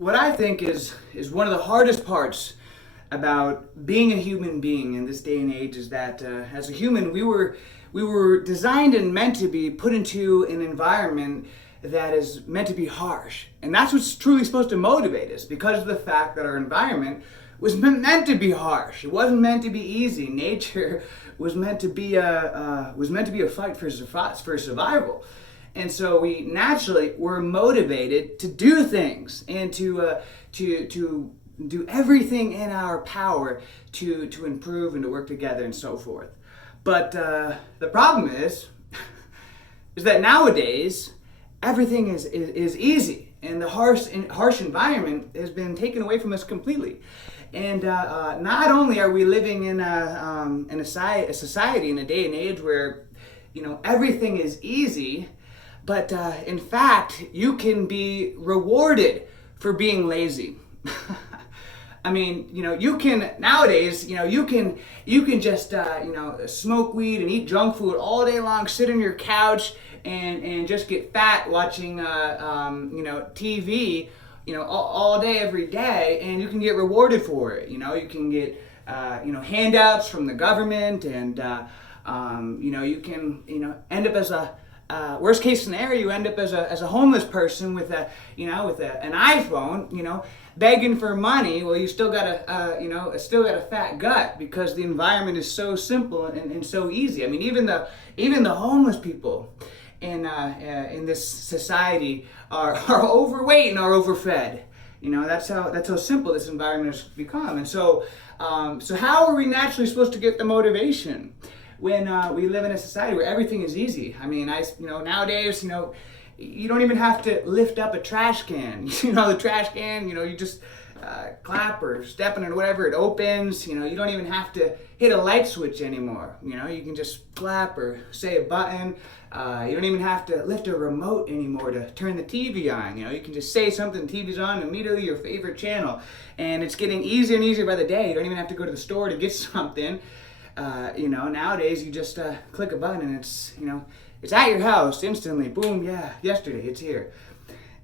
what I think is one of the hardest parts about being a human being in this day and age is that as a human we were designed and meant to be put into an environment that is meant to be harsh, and that's what's truly supposed to motivate us because of the fact that our environment was meant to be harsh. It wasn't meant to be easy. Nature was meant to be a fight for survival. And so we naturally were motivated to do things and to do everything in our power to improve and to work together and so forth. But the problem is that nowadays everything is easy, and the harsh environment has been taken away from us completely. And not only are we living in a society in a day and age where everything is easy, but in fact you can be rewarded for being lazy. I mean, you can nowadays, you can just, smoke weed and eat junk food all day long, sit on your couch and just get fat watching, TV, all day, every day, and you can get rewarded for it. You can get, handouts from the government, and, you can, end up as a, worst case scenario, you end up as a homeless person with an iPhone, begging for money. Well, you still got a fat gut because the environment is so simple and so easy. I mean, even the homeless people in this society are overweight and are overfed. That's how simple this environment has become. And so how are we naturally supposed to get the motivation when we live in a society where everything is easy? I mean, nowadays, you don't even have to lift up a trash can. The trash can, you just clap or step on it or whatever, it opens. You don't even have to hit a light switch anymore. You can just clap or say a button. You don't even have to lift a remote anymore to turn the TV on. You can just say something, the TV's on, immediately your favorite channel. And it's getting easier and easier by the day. You don't even have to go to the store to get something. Nowadays you just click a button and it's at your house instantly. Boom, yeah, yesterday, it's here.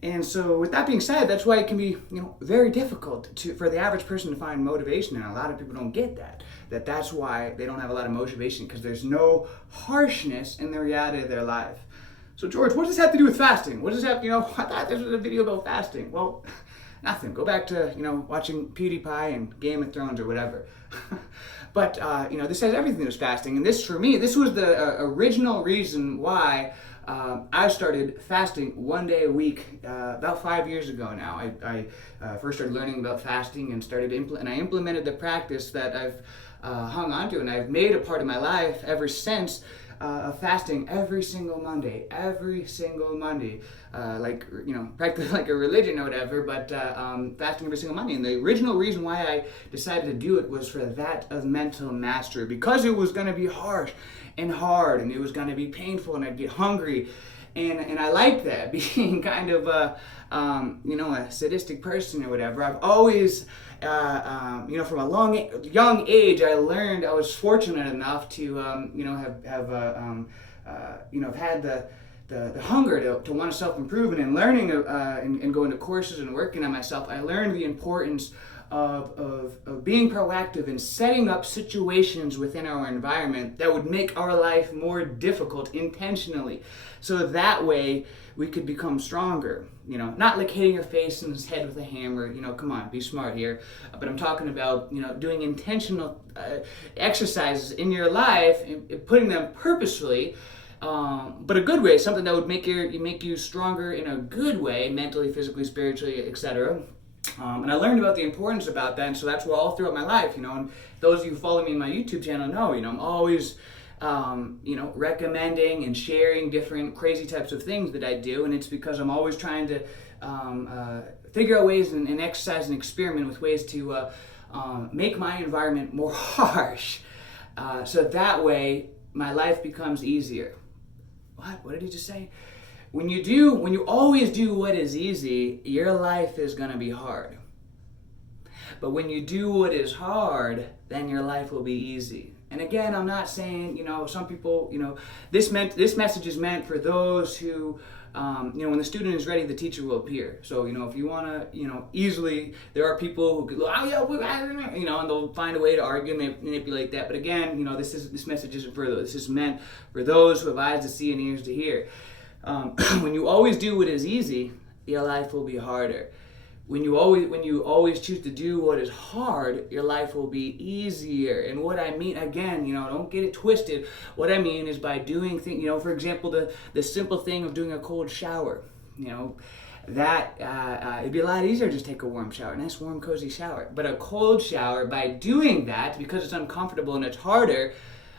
And so with that being said, that's why it can be, very difficult for the average person to find motivation, and a lot of people don't get that's why they don't have a lot of motivation, because there's no harshness in the reality of their life. So George, what does this have to do with fasting? What does this have, I thought this was a video about fasting. Well, nothing. Go back to, watching PewDiePie and Game of Thrones or whatever. But, this has everything to do with fasting. And this, for me, this was the original reason why I started fasting one day a week about 5 years ago now. I first started learning about fasting and I implemented the practice that I've hung on to, and I've made a part of my life ever since. Of fasting every single Monday, practically like a religion or whatever, but fasting every single Monday. And the original reason why I decided to do it was for that of mental mastery, because it was going to be harsh and hard, and it was going to be painful, and I'd get hungry, and I liked that, being kind of a sadistic person or whatever. I've always from a young age, I was fortunate enough to, have had the hunger to want to self-improve, and in learning and going to courses and working on myself, I learned the importance of being proactive and setting up situations within our environment that would make our life more difficult intentionally, so that way we could become stronger. Not like hitting your face in his head with a hammer. Come on, be smart here. But I'm talking about, doing intentional exercises in your life and putting them purposefully, but a good way, something that would make you stronger in a good way, mentally, physically, spiritually, etc. And I learned about the importance about that, and so that's why all throughout my life, and those of you who follow me in my YouTube channel know, I'm always recommending and sharing different crazy types of things that I do, and it's because I'm always trying to figure out ways and exercise and experiment with ways to make my environment more harsh, so that way my life becomes easier. What did he just say? When you always do what is easy, your life is going to be hard. But when you do what is hard, then your life will be easy. And again, I'm not saying, some people, this message is meant for those who when the student is ready, the teacher will appear. So, if you want to, easily, there are people who could go, oh yeah, and they'll find a way to argue and manipulate that. But again, this message isn't for those. This is meant for those who have eyes to see and ears to hear. When you always do what is easy, your life will be harder. When you always choose to do what is hard, your life will be easier. And what I mean, again, don't get it twisted. What I mean is by doing things, for example, the simple thing of doing a cold shower, that it'd be a lot easier to just take a warm shower, a nice warm cozy shower. But a cold shower, by doing that, because it's uncomfortable and it's harder,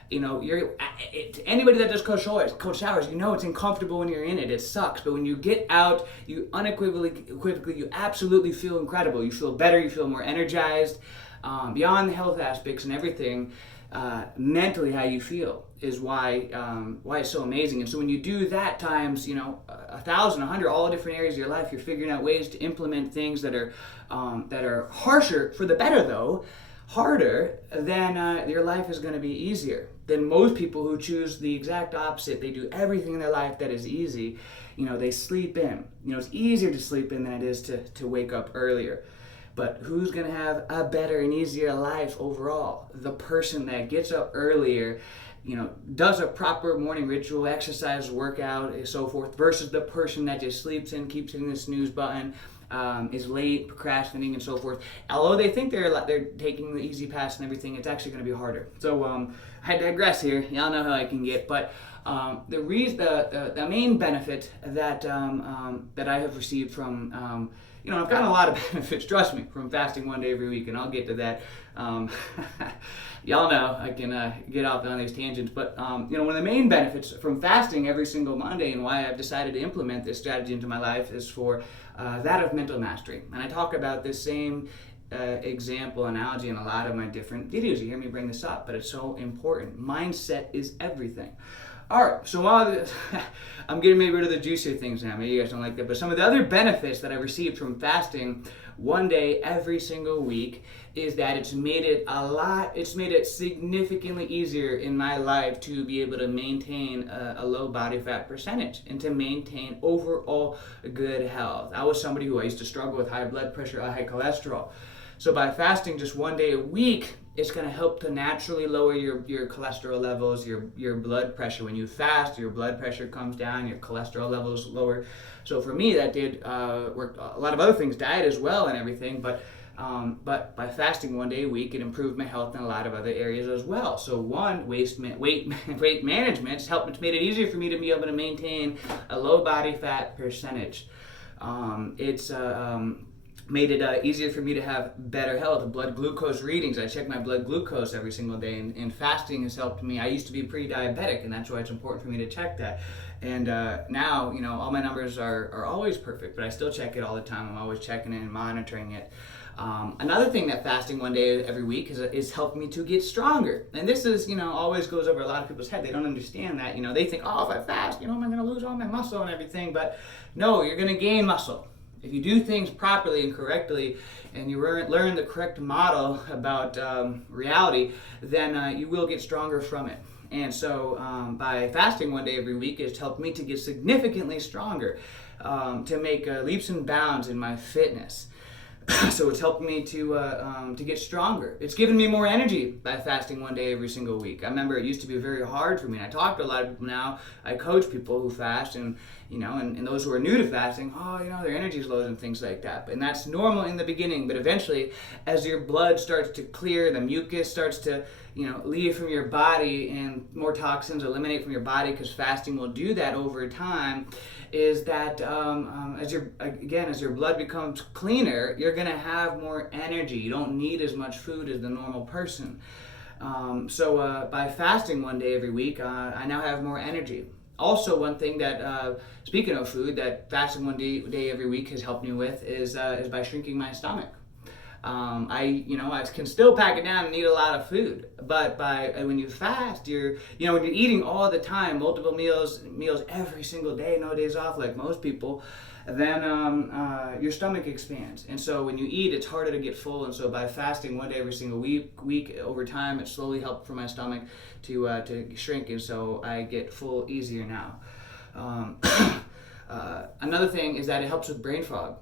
anybody that does cold showers, it's uncomfortable when you're in it. It sucks. But when you get out, you unequivocally, you absolutely feel incredible. You feel better. You feel more energized. Beyond the health aspects and everything, mentally how you feel is why it's so amazing. And so when you do that times 1,000, 100, all different areas of your life, you're figuring out ways to implement things that are harsher for the better though. Harder, then your life is going to be easier than most people who choose the exact opposite. They do everything in their life that is easy. They sleep in. It's easier to sleep in than it is to wake up earlier. But who's going to have a better and easier life overall? The person that gets up earlier, does a proper morning ritual, exercise, workout, and so forth, versus the person that just sleeps in, keeps hitting the snooze button, is late, procrastinating, and so forth. Although they think they're taking the easy pass and everything, it's actually going to be harder. So I digress here. Y'all know how I can get, but the main benefit that I have received from I've gotten a lot of benefits, trust me, from fasting one day every week, and I'll get to that. Y'all know I can get off on these tangents, but one of the main benefits from fasting every single Monday and why I've decided to implement this strategy into my life is for that of mental mastery. And I talk about this same example, analogy in a lot of my different videos. You hear me bring this up, but it's so important. Mindset is everything. All right, so while I'm getting maybe rid of the juicier things now, maybe you guys don't like that, but some of the other benefits that I've received from fasting one day every single week is that it's made it significantly easier in my life to be able to maintain a low body fat percentage and to maintain overall good health. I was somebody who I used to struggle with high blood pressure, high cholesterol. So by fasting just one day a week, it's going to help to naturally lower your cholesterol levels, your blood pressure. When you fast, your blood pressure comes down, your cholesterol levels lower. So for me, that did work. A lot of other things, diet as well and everything, but by fasting one day a week, it improved my health in a lot of other areas as well. So one, weight management it's made it easier for me to be able to maintain a low body fat percentage. It's made it easier for me to have better health. Blood glucose readings, I check my blood glucose every single day, and fasting has helped me. I used to be pre-diabetic, and that's why it's important for me to check that. And now, all my numbers are always perfect, but I still check it all the time. I'm always checking it and monitoring it. Another thing that fasting one day every week is helped me to get stronger. And this is, always goes over a lot of people's head. They don't understand that. They think, oh, if I fast, am I going to lose all my muscle and everything? But no, you're going to gain muscle. If you do things properly and correctly, and you learn the correct model about reality, then you will get stronger from it. And so by fasting one day every week, it's helped me to get significantly stronger, to make leaps and bounds in my fitness. So it's helped me to get stronger. It's given me more energy by fasting one day every single week. I remember it used to be very hard for me. I talk to a lot of people now. I coach people who fast, and and those who are new to fasting, their energy is low and things like that. And that's normal in the beginning, but eventually, as your blood starts to clear, the mucus starts to leave from your body, and more toxins eliminate from your body, because fasting will do that over time. Is that as your blood becomes cleaner, you're going to have more energy. You don't need as much food as the normal person. So by fasting one day every week, I now have more energy. Also, one thing that, speaking of food, that fasting one day every week has helped me with is by shrinking my stomach. I can still pack it down and eat a lot of food, but when you fast, when you're eating all the time, multiple meals every single day, no days off like most people, then your stomach expands. And so when you eat, it's harder to get full. And so by fasting one day every single week over time, it slowly helped for my stomach to shrink, and so I get full easier now. Another thing is that it helps with brain fog.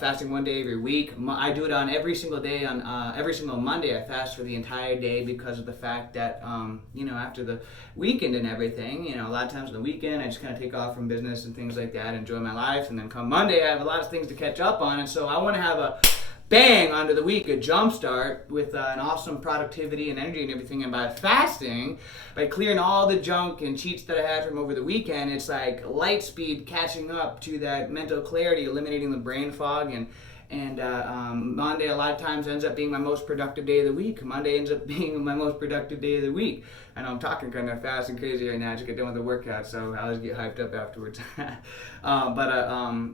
Fasting one day every week. I do it on every single day. On every single Monday, I fast for the entire day because of the fact that, after the weekend and everything, a lot of times on the weekend, I just kind of take off from business and things like that, enjoy my life. And then come Monday, I have a lot of things to catch up on. And so I want to have a bang onto the week, a jump start with an awesome productivity and energy and everything. And by fasting, by clearing all the junk and cheats that I had from over the weekend, it's like light speed catching up to that mental clarity, eliminating the brain fog. And Monday a lot of times ends up being my most productive day of the week. Monday ends up being my most productive day of the week. I know I'm talking kind of fast and crazy right now. I just get done with the workout, so I always get hyped up afterwards.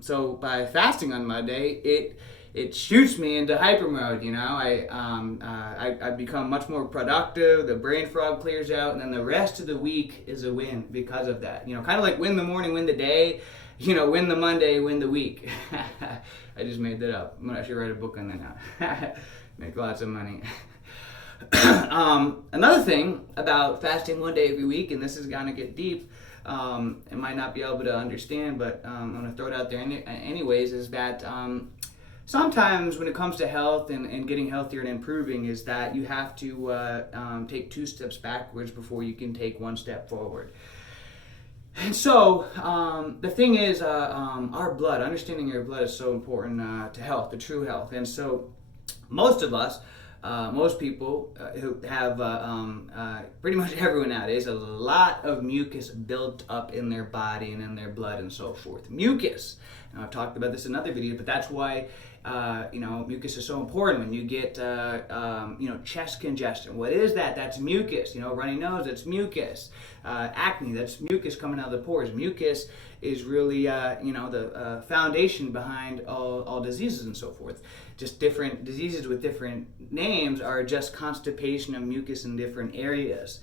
So by fasting on Monday, it shoots me into hyper mode. I become much more productive. The brain fog clears out, and then the rest of the week is a win because of that. Kind of like win the morning, win the day. Win the Monday, win the week. I just made that up. I'm gonna actually write a book on that now. Make lots of money. Another thing about fasting one day every week, and this is gonna get deep. It might not be able to understand, but I'm gonna throw it out there anyways. Is that sometimes when it comes to health and getting healthier and improving, is that you have to take 2 steps backwards before you can take 1 step forward. And so the thing is, our blood, understanding your blood is so important to health, to true health. And so most of us, most people who have, pretty much everyone nowadays, a lot of mucus built up in their body and in their blood and so forth. Mucus. And I've talked about this in other videos, but that's why mucus is so important. When you get chest congestion, what is that? That's mucus. Runny nose, that's mucus. Acne, that's mucus coming out of the pores. Mucus is really the foundation behind all diseases and so forth. Just different diseases with different names are just constipation of mucus in different areas.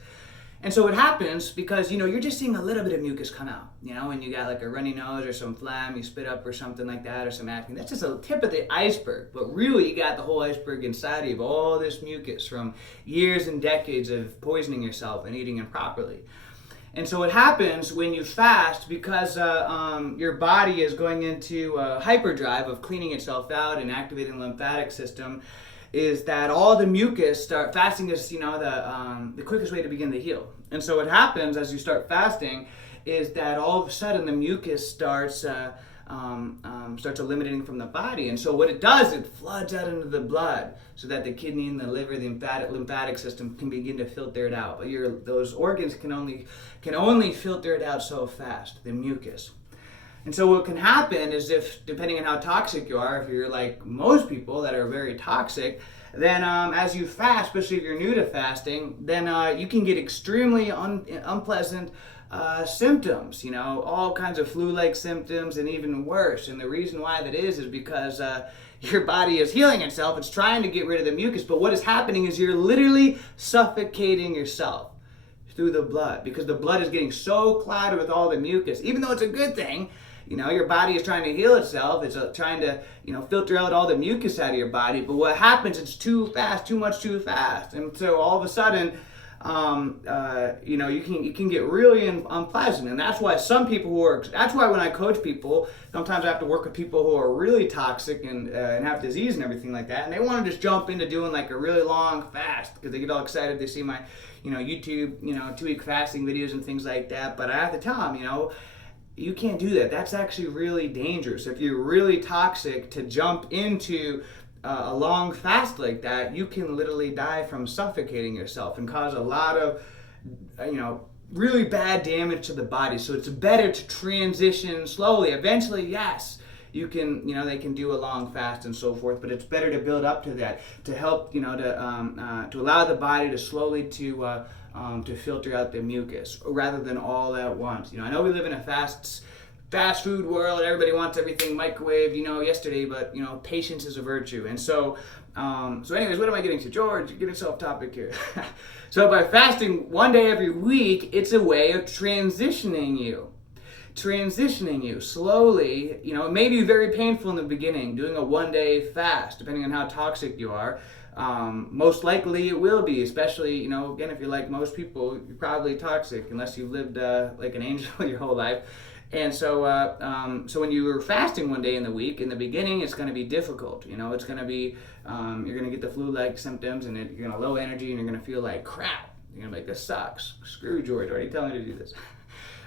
And so it happens because, you're just seeing a little bit of mucus come out, and you got like a runny nose or some phlegm, you spit up or something like that, or some acne. That's just a tip of the iceberg. But really, you got the whole iceberg inside of you of all this mucus from years and decades of poisoning yourself and eating improperly. And so what happens when you fast, because your body is going into a hyperdrive of cleaning itself out and activating the lymphatic system, is that all the mucus fasting is the quickest way to begin to heal. And so what happens as you start fasting is that all of a sudden the mucus starts eliminating from the body. And so what it does, it floods out into the blood so that the kidney and the liver, the lymphatic system can begin to filter it out. But those organs can only filter it out so fast, the mucus. And so what can happen is, if, depending on how toxic you are, if you're like most people that are very toxic, then as you fast, especially if you're new to fasting, then you can get extremely unpleasant symptoms, all kinds of flu-like symptoms and even worse. And the reason why that is because your body is healing itself. It's trying to get rid of the mucus, but what is happening is you're literally suffocating yourself through the blood, because the blood is getting so clouded with all the mucus. Even though it's a good thing, your body is trying to heal itself. It's trying to, filter out all the mucus out of your body. But what happens, it's too fast, too much too fast. And so all of a sudden, you can get really unpleasant. And that's why some people that's why when I coach people, sometimes I have to work with people who are really toxic and have disease and everything like that. And they want to just jump into doing like a really long fast because they get all excited. They see my, YouTube, 2-week fasting videos and things like that. But I have to tell them, you can't do that. That's actually really dangerous. If you're really toxic, to jump into a long fast like that, you can literally die from suffocating yourself and cause a lot of, really bad damage to the body. So it's better to transition slowly. Eventually, yes, you can, they can do a long fast and so forth, but it's better to build up to that, to help, to allow the body to slowly to filter out the mucus rather than all at once. I know we live in a fast food world. Everybody wants everything microwaved, yesterday, but patience is a virtue. And so anyways, what am I getting to? George, get us off topic here. So by fasting one day every week, it's a way of transitioning you slowly. It may be very painful in the beginning, doing a 1-day fast, depending on how toxic you are. Most likely it will be, especially, again, if you're like most people, you're probably toxic unless you've lived like an angel your whole life. And so when you were fasting one day in the week, in the beginning, it's going to be difficult. You know, it's going to be, you're going to get the flu-like symptoms, and you're going to low energy, and you're going to feel like crap. You're going to be like, this sucks. Screw George, already telling me to do this.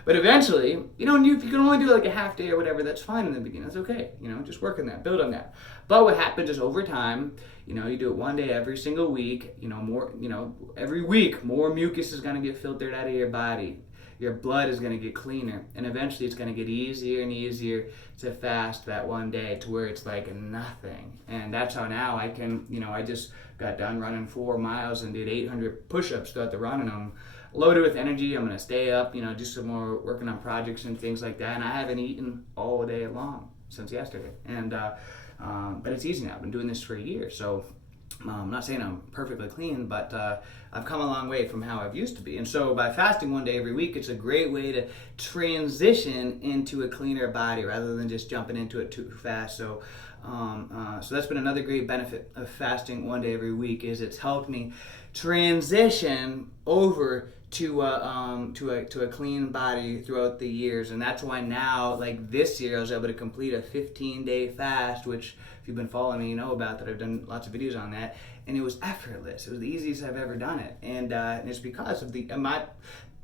But eventually, you know, if you can only do like a half day or whatever, that's fine in the beginning. That's okay. You know, just work on that, build on that. But what happens is over time, you know, you do it one day every single week, you know, more, you know, every week, more mucus is going to get filtered out of your body. Your blood is going to get cleaner, and eventually it's going to get easier and easier to fast that one day to where it's like nothing. And that's how now I can, you know, I just got done running 4 miles and did 800 push-ups throughout the run, and I'm loaded with energy. I'm going to stay up, you know, do some more working on projects and things like that. And I haven't eaten all day long since yesterday. And but it's easy now. I've been doing this for a year, so I'm not saying I'm perfectly clean, but I've come a long way from how I've used to be. And so by fasting one day every week, it's a great way to transition into a cleaner body rather than just jumping into it too fast. So so that's been another great benefit of fasting one day every week, is it's helped me transition over to a clean body throughout the years. And that's why now, like this year, I was able to complete a 15-day fast, which if you've been following me, you know about that. I've done lots of videos on that, and it was effortless. It was the easiest I've ever done it, and it's because of my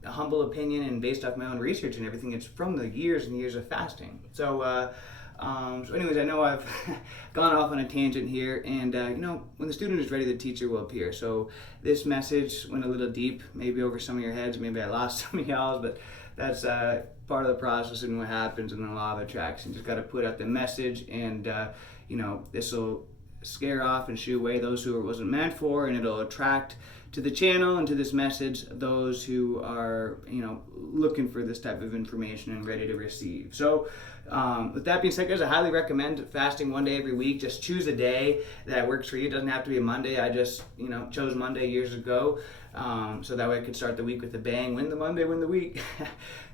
humble opinion and based off my own research and everything. It's from the years and years of fasting. So anyways, I know I've gone off on a tangent here, and you know, when the student is ready, the teacher will appear. So this message went a little deep, maybe over some of your heads, maybe I lost some of y'all's, but that's part of the process and what happens in the law of attraction. Just got to put out the message, and you know, this will scare off and shoo away those who it wasn't meant for, and it'll attract to the channel and to this message those who are, you know, looking for this type of information and ready to receive. So with that being said, guys, I highly recommend fasting one day every week. Just choose a day that works for you. It doesn't have to be a Monday. I just, you know, chose Monday years ago, so that way I could start the week with a bang, win the Monday, win the week.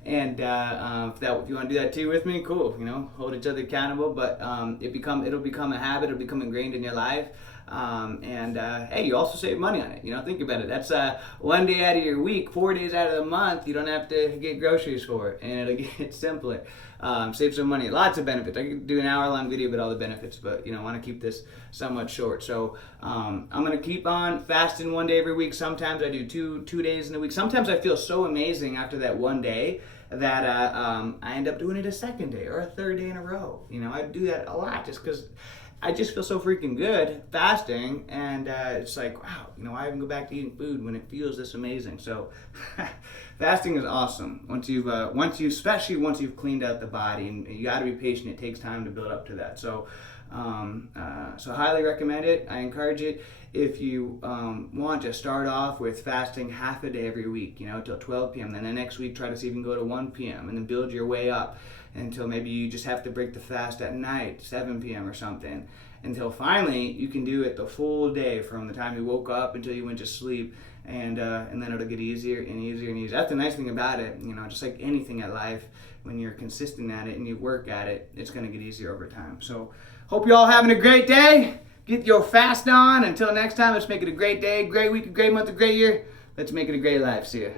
And if you want to do that too with me, cool. You know, hold each other accountable. But it'll become a habit. It'll become ingrained in your life. Hey, you also save money on it. You know, think about it. That's one day out of your week, 4 days out of the month. You don't have to get groceries for it, and it'll get simpler. Save some money. Lots of benefits. I could do an hour-long video about all the benefits, but you know, I want to keep this somewhat short. So I'm gonna keep on fasting one day every week. Sometimes I do two days in a week. Sometimes I feel so amazing after that one day that I end up doing it a second day or a third day in a row. You know, I do that a lot just because I just feel so freaking good fasting, and it's like, wow, you know, I even go back to eating food when it feels this amazing. So fasting is awesome. Especially once you've cleaned out the body, and you got to be patient. It takes time to build up to that. So so highly recommend it. I encourage it. If you want to start off with fasting half a day every week, you know, till 12 p.m. Then the next week, try to see if you can go to 1 p.m. and then build your way up until maybe you just have to break the fast at night, 7 p.m. or something, until finally you can do it the full day from the time you woke up until you went to sleep, and then it'll get easier and easier and easier. That's the nice thing about it, you know, just like anything at life, when you're consistent at it and you work at it, it's going to get easier over time. So hope you all having a great day. Get your fast on. Until next time, let's make it a great day, great week, a great month, a great year. Let's make it a great life. See ya.